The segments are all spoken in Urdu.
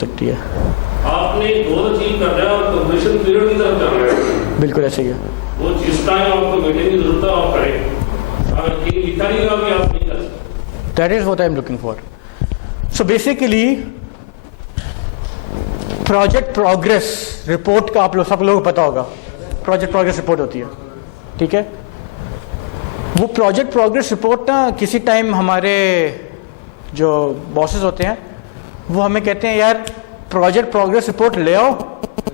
سکتی ہے. آپ نے گول اچیو کرنا ہے اور کمپلیشن پیریڈ کی طرف جانا ہے. بالکل ایسے ہی ہے. وہ جس ٹائم آپ کو میٹنگ کی ضرورت ہے آپ کریں. اگر کہیں لکھا نہیں ہوگا کہ آپ نہیں کر سکتے. That is what I am looking for. So basically project progress report کا آپ لوگ سب لوگوں کو پتا ہوگا. project progress report ہوتی ہے, ٹھیک ہے. وہ project progress report نا کسی ٹائم ہمارے جو bosses ہوتے ہیں وہ ہمیں کہتے ہیں یار پروجیکٹ پروگریس رپورٹ لے آؤ,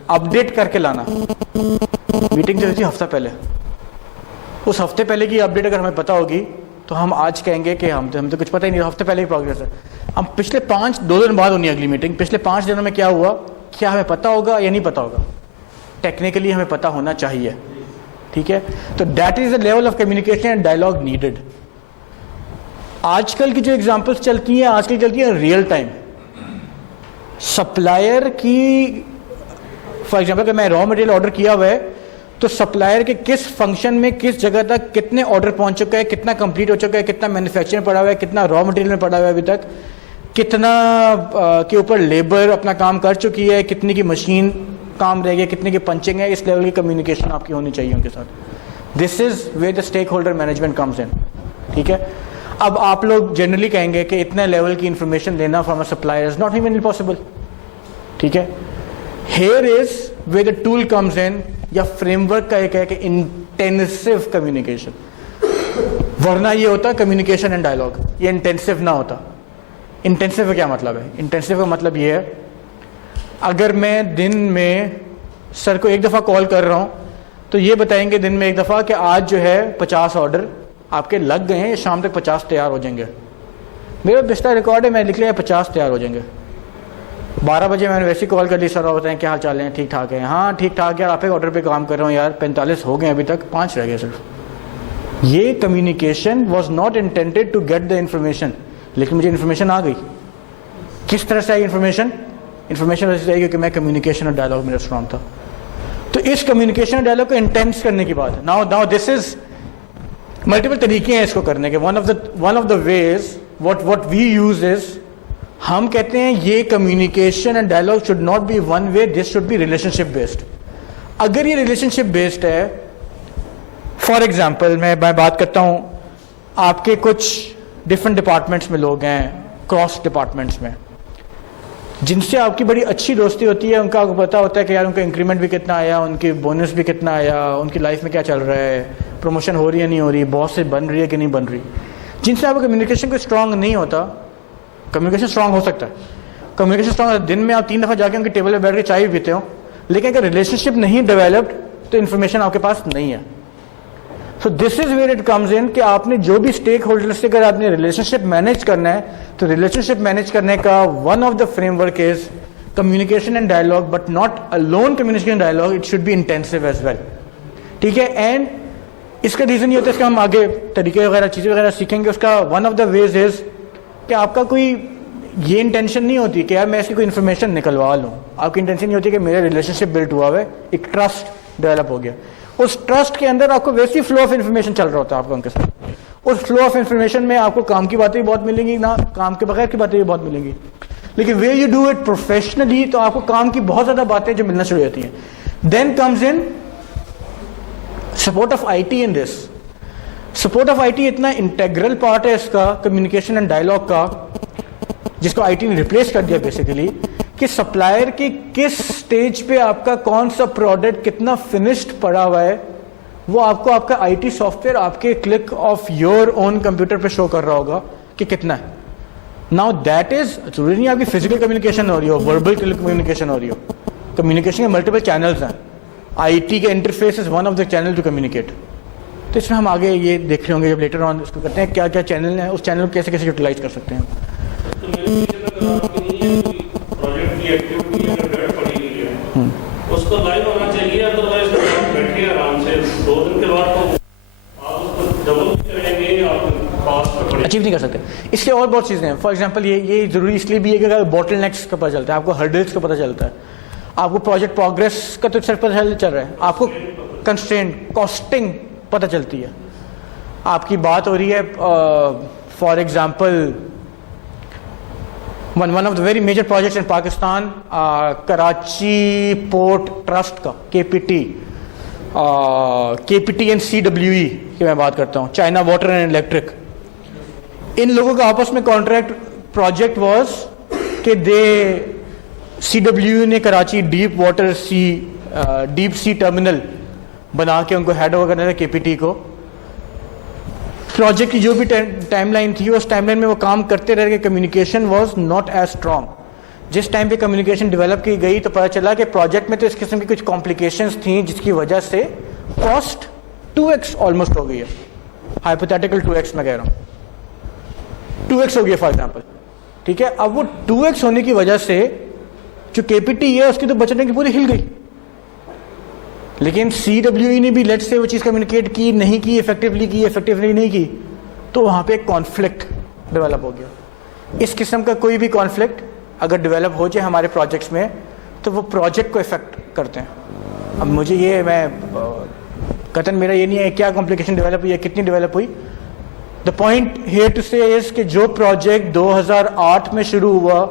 اپڈیٹ کر کے لانا. میٹنگ جو ہوئی تھی ہفتہ پہلے, اس ہفتے پہلے کی اپڈیٹ اگر ہمیں پتہ ہوگی تو ہم آج کہیں گے کہ ہم تو کچھ پتہ ہی نہیں, ہفتے پہلے کی پروگریس ہے. ہم پچھلے 2 دن بعد ہونی اگلی میٹنگ, پچھلے 5 دنوں میں کیا ہوا, کیا ہمیں پتہ ہوگا یا نہیں پتہ ہوگا. ٹیکنیکلی ہمیں پتہ ہونا چاہیے, ٹھیک ہے. تو that is the level of communication and dialogue needed. آج کل کی جو ایگزامپلس چلتی ہیں, آج کل چلتی ہیں ریئل ٹائم. سپلائر کی فار ایگزامپل کہ میں را مٹیریل آرڈر کیا ہوا ہے تو سپلائر کے کس فنکشن میں کس جگہ تک کتنے آرڈر پہنچ چکا ہے, کتنا کمپلیٹ ہو چکا ہے, کتنا مینوفیکچرنگ پڑا ہوا ہے, کتنا را مٹیریل میں پڑا ہوا ہے ابھی تک, کتنا کے اوپر لیبر اپنا کام کر چکی ہے, کتنی کی مشین کام رہ گئی, کتنے کی پنچنگ ہے. اس لیول کی کمیونیکیشن آپ کی ہونی چاہیے ان کے ساتھ. This is where the stakeholder management comes in, ٹھیک ہے. اب آپ لوگ جنرلی کہیں گے کہ اتنے لیول کی انفارمیشن لینا from a supplier is not even possible, ٹھیک ہے. Here is where the tool comes in, یا فریم ورک کا ایک ہے کہ انٹینسو کمیونیکیشن. ورنہ یہ ہوتا کمیونیکیشن اینڈ ڈائلاگ, یہ انٹینسو نہ ہوتا. انٹینسو کا کیا مطلب ہے؟ انٹینسو کا مطلب یہ ہے اگر میں دن میں سر کو 1 دفعہ کال کر رہا ہوں تو یہ بتائیں گے دن میں 1 دفعہ کہ آج جو ہے 50 آرڈر آپ کے لگ گئے ہیں, شام تک 50 تیار ہو جائیں گے. میرا پچھلا ریکارڈ ہے, میں لکھ لیا 50 تیار ہو جائیں گے. 12 بجے میں نے ویسے کال کر لی, سر آپ بتائیں کیا حال چال ہیں, ٹھیک ٹھاک ہے. ہاں ٹھیک ٹھاک ہے, آپ ایک آرڈر پہ کام کر رہا ہوں یار, 45 ہو گئے ابھی تک, 5 رہ گئے صرف. یہ communication was not intended to get the information, لیکن مجھے انفارمیشن آ گئی. کس طرح سے آئی انفارمیشن ایسی آئی کہ میں کمیونیکیشن اور ڈائلاگ میرا اسٹرانگ تھا. تو اس کمیونیکیشن اور ڈائلاگ کو انٹینس کرنے کی بات ہے. ناؤ دس از ملٹیپل طریقے ہیں اس کو کرنے کے. One of the ways what we use is, ہم کہتے ہیں یہ communication and dialogue should not be one way, this should be relationship based. اگر یہ ریلیشن شپ بیسڈ ہے, فار ایگزامپل میں بات کرتا ہوں, آپ کے کچھ ڈفرینٹ ڈپارٹمنٹس میں لوگ ہیں, کراس ڈپارٹمنٹس میں, جن سے آپ کی بڑی اچھی دوستی ہوتی ہے. ان کا آپ کو پتا ہوتا ہے کہ یار ان کا انکریمنٹ بھی کتنا آیا, ان کی بونس بھی کتنا آیا, ان کی لائف میں کیا چل رہا ہے, پروموشن ہو رہی ہے نہیں ہو رہی, باس سے بن رہی ہے کہ نہیں بن رہی. جن سے آپ کا کمیونیکیشن کوئی اسٹرانگ نہیں ہوتا. کمیونیکیشن اسٹرانگ ہو سکتا ہے, کمیونیکیشن اسٹرانگ دن میں آپ 3 دفعہ جا کے ان کی ٹیبل پہ بیٹھ کے چائے بھی پیتے ہو, لیکن اگر ریلیشن شپ نہیں ڈیولپڈ تو انفارمیشن آپ کے پاس نہیں ہے. So this is where it comes in کہ آپ نے جو بھی اسٹیک ہولڈر سے اگر آپ نے ریلیشن شپ مینیج کرنا ہے تو ریلیشن شپ مینیج کرنے کا one of the framework is communication and dialogue, but not alone communication dialogue, it should be intensive as well, ٹھیک ہے. اینڈ اس کا ریزن یہ ہوتا ہے, اس کا ہم آگے طریقے وغیرہ چیزیں وغیرہ سیکھیں گے. اس کا ون آف دا ویز از کہ آپ کا کوئی یہ انٹینشن نہیں ہوتی کہ یار میں اس کی کوئی انفارمیشن نکلوا لوں. آپ کی انٹینشن یہ ہوتی ہے کہ میرا ریلیشن شپ بلڈ ہوا ہے, ایک ٹرسٹ ڈیولپ ہو گیا. اس ٹرسٹ کے اندر آپ کو ویسی فلو آف انفارمیشن چل رہا ہوتا ہے آپ کو ان کے ساتھ. اس فلو آف انفارمیشن میں آپ کو کام کی باتیں بھی بہت ملیں گی, نہ کام کے بغیر کی باتیں بھی بہت ملیں گی. لیکن way you do it professionally تو آپ کو کام کی بہت زیادہ باتیں جو ملنا شروع ہو جاتی ہیں. Then comes in support of I T in this. Support of I T اتنا انٹیگرل پارٹ ہے اس کا کمیونیکیشن اینڈ ڈائلاگ کا, جس کو آئی ٹی نے ریپلیس کر دیا بیسیکلی, کہ سپلائر کی کس سٹیج پہ آپ کا کون سا پروڈکٹ کتنا فنشڈ پڑا ہوا ہے وہ آپ کو آپ کا آئی ٹی سافٹ ویئر آپ کے click of your own computer پہ شو کر رہا ہوگا کہ کتنا ہے. ناؤ دیٹ از ضروری نہیں آپ کی فزیکل کمیونیکیشن ہو رہی ہو, وربل کمیونیکیشن ہو رہی ہو. کمیونیکیشن کے ملٹیپل چینلز ہیں. آئی ٹی کا interface is one of the channel to communicate. تو اس میں ہم آگے یہ دیکھ رہے ہوں گے جب لیٹر آن اس کو کرتے ہیں کیا کیا چینل ہیں, اس چینل کو کیسے کیسے یوٹیلائز کر سکتے ہیں. اس کو لائیو ہونا چاہیے, ادروائز بیٹھے آرام سے 2 دن کے بعد تو آپ اس کو ڈبل کریں گے, آپ کاسٹ اچیو نہیں کر سکتے. اس کے اور بہت چیزیں ہیں. فار ایگزامپل یہ ضروری اس لیے بھی ہے کہ اگر بوٹل نیکس کا پتہ چلتا ہے, آپ کو ہرڈلس کا پتہ چلتا ہے, آپ کو پروجیکٹ پروگریس کا تو صرف پتہ چل رہا ہے, آپ کو کنسٹرینٹ کاسٹنگ پتہ چلتی ہے. آپ کی بات ہو رہی ہے for example one of the very major projects in Pakistan, Karachi Port Trust کا KPT and CWE کی میں بات کرتا ہوں, چائنا واٹر اینڈ الیکٹرک, ان لوگوں کا آپس میں کانٹریکٹ پروجیکٹ واز کہ CWE نے کراچی ڈیپ سی ٹرمینل بنا کے ان کو ہینڈ اوور کرنا تھا KPT کو. پروجیکٹ کی جو بھی ٹائم لائن تھی اس ٹائم لائن میں وہ کام کرتے رہ گئے. Communication was not as strong. جس ٹائم پہ کمیونیکیشن ڈیولپ کی گئی تو پتہ چلا کہ پروجیکٹ میں تو اس قسم کی کچھ کمپلیکیشنز تھیں جس کی وجہ سے کاسٹ 2x آلموسٹ ہو گئی ہے. ہائپوتھیٹیکل 2x میں کہہ رہا ہوں, 2x ہو گیا فار ایگزامپل. ٹھیک ہے, اب وہ 2x ہونے کی وجہ سے جو KPT ہے اس کی تو بچنے کی پوری ہل گئی. لیکن CWE نے بھی لیٹ سے وہ چیز کمیونیکیٹ کی نہیں کی, افیکٹولی نہیں کی, تو وہاں پہ ایک کانفلکٹ ڈیولپ ہو گیا. اس قسم کا کوئی بھی کانفلکٹ اگر ڈیولپ ہو جائے ہمارے پروجیکٹس میں تو وہ پروجیکٹ کو افیکٹ کرتے ہیں. اب مجھے یہ میں قطعاً میرا یہ نہیں ہے کیا کمپلیکیشن ڈیولپ ہوئی ہے, کتنی ڈیولپ ہوئی. دا پوائنٹ ہیئر ٹو سے از کہ جو پروجیکٹ 2008 میں شروع ہوا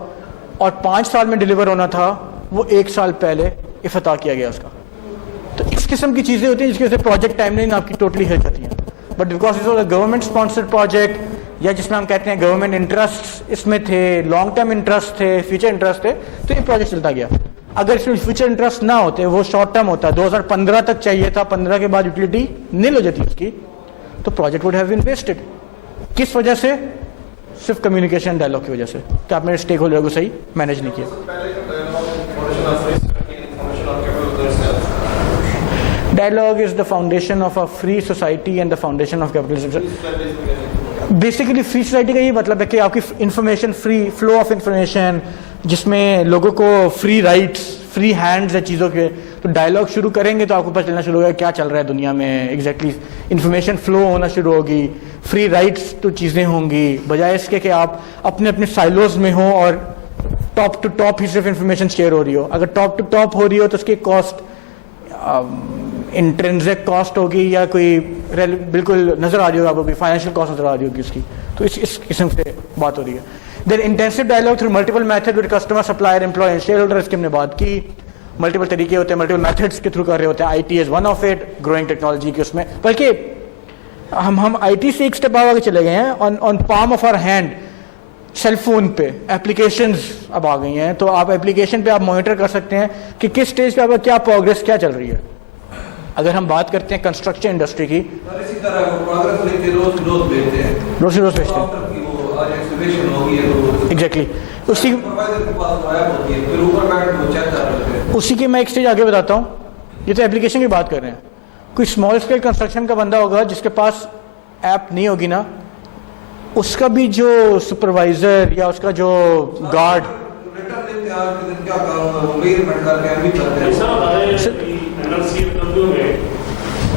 اور 5 سال میں ڈیلیور ہونا تھا وہ 1 سال پہلے افتتاح کیا گیا اس کا. تو اس قسم کی چیزیں ہوتی ہیں جس کی وجہ سے پروجیکٹ ٹائم لائن آپ کی ٹوٹلی ہل جاتی ہیں. But because it was a government sponsored project یا جس میں ہم کہتے ہیں گورنمنٹ انٹرسٹ اس میں تھے, لانگ ٹرم انٹرسٹ تھے, فیوچر انٹرسٹ تھے, تو یہ پروجیکٹ چلتا گیا. اگر اس میں فیوچر انٹرسٹ نہ ہوتے, وہ شارٹ ٹرم ہوتا, 2015 تک چاہیے تھا, 15 کے بعد یوٹیلیٹی نیل ہو جاتی اس کی, تو project would have been wasted. کس وجہ سے؟ صرف کمیونیکیشن ڈائلاگ کی وجہ سے کہ آپ نے اسٹیک ہولڈر کو صحیح مینیج نہیں کیا. Dialogue is the foundation of a free society and the foundation of capitalism. Basically free society کا یہ مطلب ہے کہ آپ کی information free flow of information, جس میں لوگوں کو فری رائٹس, فری ہینڈز ہے چیزوں کے. تو ڈائلاگ شروع کریں گے تو آپ کو پتہ چلنا شروع ہوگا کیا چل رہا ہے دنیا میں ایگزیکٹلی. انفارمیشن فلو ہونا شروع ہوگی, فری رائٹس تو چیزیں ہوں گی, بجائے اس کے کہ آپ اپنے اپنے سائلوز میں ہوں اور ٹاپ ٹو ٹاپ ہی صرف انفارمیشن شیئر ہو رہی ہو. اگر ٹاپ ٹو ٹاپ ہو رہی ہو تو اس کی کاسٹ انٹرنزک کاسٹ ہوگی یا کوئی بالکل نظر آ رہی ہوگی آپ کو, فائنینشیل کاسٹ نظر آ رہی ہوگی اس کی. تو اس قسم سے بات ہو رہی ہے. Then intensive dialogue through multiple method with customer, supplier, employer, shareholder, اس کی ہم نے بات کی. ملٹیپل طریقے ہوتے ہیں, ملٹیپل میتھڈس کے تھرو کر رہے ہوتے ہیں. IT is one of it, growing technology کے اس میں. بلکہ ہم IT سے ایک اسٹیپ آگے چلے گئے ہیں. On palm of our hand, cell phone پہ ایپلیکیشنز اب آ گئی ہیں. تو آپ ایپلیکیشن پہ آپ مانیٹر کر سکتے ہیں کہ کس اسٹیج پہ آپ کا کیا پروگریس کیا چل رہی ہے. اگر ہم بات کرتے ہیں کنسٹرکشن انڈسٹری کی, روز بیچتے ہیں ایگزیکٹلی اسی کے میں ایک اسٹیج آگے بتاتا ہوں. یہ تو ایپلیکیشن کی بات کر رہے ہیں. کوئی اسمال اسکیل کنسٹرکشن کا بندہ ہوگا جس کے پاس ایپ نہیں ہوگی نا, اس کا بھی جو سپروائزر یا اس کا جو گارڈ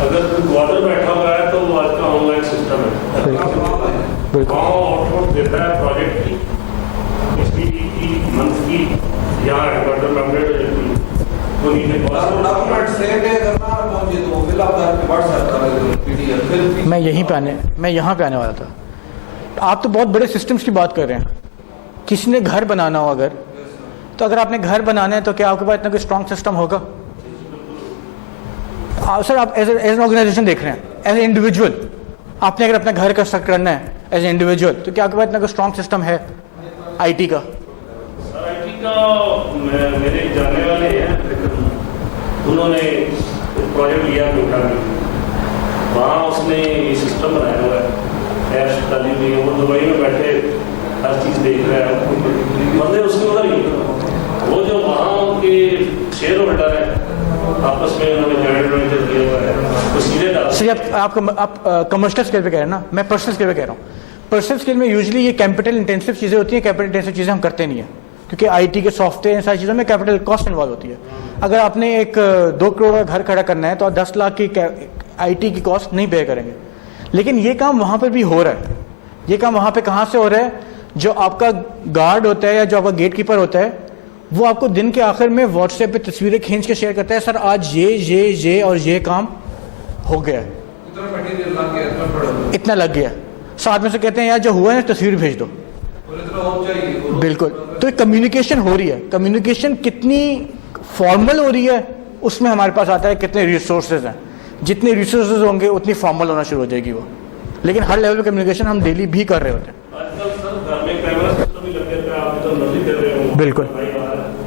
اگر گوادر بیٹھا ہوا ہے تو وہ آج کا آن لائن سسٹم ہے. گاؤں آؤٹ پٹ دیتا ہے پروجیکٹ کی, اس کی منتھ کی, یہاں ہیڈ کوارٹر میں اپڈیٹ ہو جاتی ہے. وہ نیچے میں یہاں پہ آنے والا تھا. آپ تو بہت بڑے سسٹمز کی بات کر رہے ہیں. کسی نے گھر بنانا ہو اگر, تو اگر آپ نے گھر بنانا ہے تو کیا آپ کے پاس اتنا کوئی اسٹرانگ سسٹم ہوگا؟ سر آپ ایز این آرگنائزیشن دیکھ رہے ہیں, ایز اے انڈیویجول آپ نے اگر اپنا گھر کنسٹرکٹ کرنا ہے ایز اے انڈیویجول, تو کیا آپ کے پاس اتنا کوئی اسٹرانگ سسٹم ہے IT کا؟ سر IT کا میرے جاننے والے ہیں, انہوں نے پروجیکٹ لیا کوئٹہ میں, وہاں اس نے یہ سسٹم بنایا ہوا ہے, ایپس ڈالی ہوئی ہے, وہ دبئی میں بیٹھے ہر چیز دیکھ رہا ہے. بندے اس کے ادھر ہی, وہ جو وہاں کے شیئر ہولڈر ہیں آپس میں انہوں نے جوائنٹ وینچر کیا ہوا ہے, وہ سیدھے ڈال. سر آپ کمرشل اسکیل پہ کہہ رہے ہیں نا, میں پرسنل اسکیل پہ کہہ رہا ہوں. پرسنل اسکیل میں یوزلی یہ کیپٹل انٹینسو چیزیں ہوتی ہیں. کیپٹل انٹینسو چیزیں ہم کرتے نہیں ہیں کیونکہ IT کے سافٹ ویئر ان ساری چیزوں میں کیپٹل کاسٹ انوالو ہوتی ہے. اگر آپ نے ایک 2 کروڑ کا گھر کھڑا کرنا ہے تو آپ 10 لاکھ کی IT کی کاسٹ نہیں پے کریں گے. لیکن یہ کام وہاں پہ بھی ہو رہا ہے. یہ کام وہاں پہ کہاں سے ہو رہا ہے؟ جو آپ کا گارڈ ہوتا ہے یا جو آپ کا گیٹ کیپر ہوتا ہے, وہ آپ کو دن کے آخر میں واٹس ایپ پہ تصویریں کھینچ کے شیئر کرتا ہے, سر آج یہ اور یہ کام ہو گیا ہے, اتنا لگ گیا. ساتھ میں سے کہتے ہیں یار جو ہوا ہے نا تصویر بھیج دو. بالکل. تو کمیونیکیشن ہو رہی ہے. کمیونیکیشن کتنی فارمل ہو رہی ہے اس میں ہمارے پاس آتا ہے کتنے ریسورسز ہیں. جتنے ریسورسز ہوں گے اتنی فارمل ہونا شروع ہو جائے گی وہ. لیکن ہر لیول پہ کمیونیکیشن ہم ڈیلی بھی کر رہے ہوتے ہیں. بالکل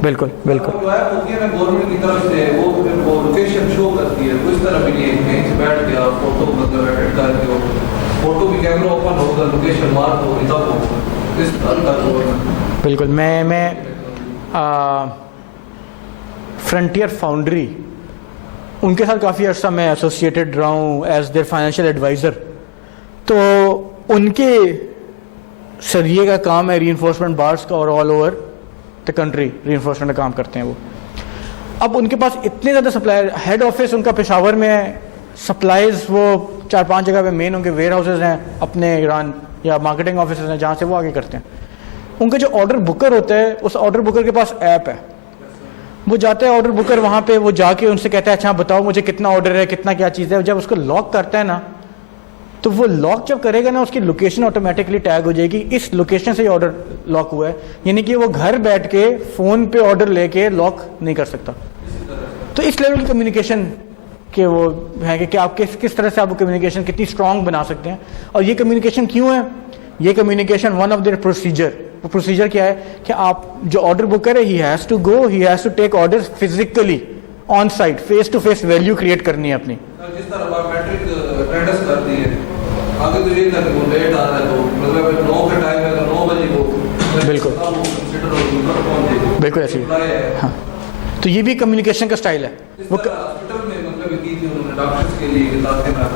بالکل بالکل. گورنمنٹ کی طرف سے وہ لوکیشن شو کرتی ہے, اس طرح بھی نہیں کہیں سے بیٹھ گیا فوٹو مطلب ایڈٹ کر کے فوٹو بھی کیمرہ اوپن ہوگا لوکیشن مارک ہوگی تب ہوگا اس طرح کا. بالکل. میں فرنٹیئر فاؤنڈری ان کے ساتھ کافی عرصہ میں ایسوسیٹیڈ رہا ہوں ایز دیئر فائنینشیل ایڈوائزر. تو ان کے سریے کا کام ہے ری انفورسمنٹ بارس کا, اور all over the country reinforcement کا کام کرتے ہیں وہ. اب ان کے پاس اتنے زیادہ سپلائر, ہیڈ آفس ان کا پشاور میں ہے, سپلائز وہ 4-5 جگہ پہ مین ان کے ویئر ہاؤسز ہیں اپنے ایران, یا مارکیٹنگ آفیسز ہیں جہاں سے وہ آگے کرتے ہیں. ان کا جو آرڈر بکر ہوتا ہے اس آرڈر بکر کے پاس ایپ ہے, وہ جاتا ہے آرڈر بکر وہاں پہ, وہ جا کے ان سے کہتا ہے اچھا بتاؤ مجھے کتنا آرڈر ہے, کتنا کیا چیز ہے. جب اس کو لاک کرتا ہے نا, تو وہ لاک جب کرے گا نا اس کی لوکیشن آٹومیٹکلی ٹیگ ہو جائے گی, اس لوکیشن سے ہی آرڈر لاک ہوا ہے. یعنی کہ وہ گھر بیٹھ کے فون پہ آرڈر لے کے لاک نہیں کر سکتا. تو اس لیول کی کمیونیکیشن کہ وہ ہے کہ آپ کس طرح سے آپ کمیونیکیشن کتنی اسٹرانگ بنا سکتے ہیں. اور یہ کمیونیکیشن کیوں ہے؟ یہ communication one of their procedure. وہ پروسیجر کیا ہے کہ آپ جو آرڈر بکر ہے he has to go, he has to take order physically on site, face to face value create کرنی ہے اپنی. جس طرح آپ میٹرک اٹینڈنس کرتی ہے آگے تو یہ تھا کہ وہ لیٹ آ رہا ہے تو مطلب 9 کا ٹائم ہے تو 9 بجے وہ بالکل بالکل ایسی. ہاں, تو یہ بھی کمیونیکیشن کا اسٹائل ہے. وہ ہاسپٹل میں مطلب کی تھی انہوں نے ڈاکٹرز کے لیے کہ تاکہ نہ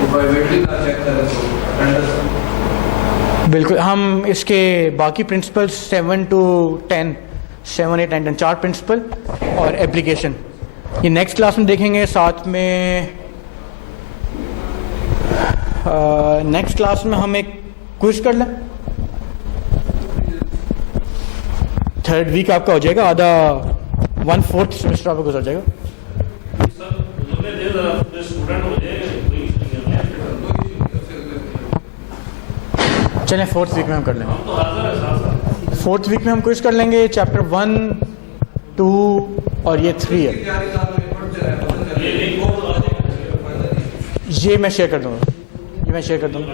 وہ بایومیٹرک کا چیک کرے تو اٹینڈنس. بالکل. ہم اس کے باقی پرنسپل 7 to 10 7, 8, 9, 10 4 پرنسپل اور اپلیکیشن یہ نیکسٹ کلاس میں دیکھیں گے. ساتھ میں نیکسٹ کلاس میں ہم ایک کوئز کر لیں. 3rd ویک آپ کا ہو جائے گا, آدھا 1/4 سیمسٹر آپ کا گزر جائے گا. چلیں 4th ویک میں ہم کر لیں گے. 4th ویک میں ہم کوئز کر لیں گے. چیپٹر 1, 2 اور یہ 3 ہے. یہ میں شیئر کر دوں گا, یہ میں شیئر کر دوں گا.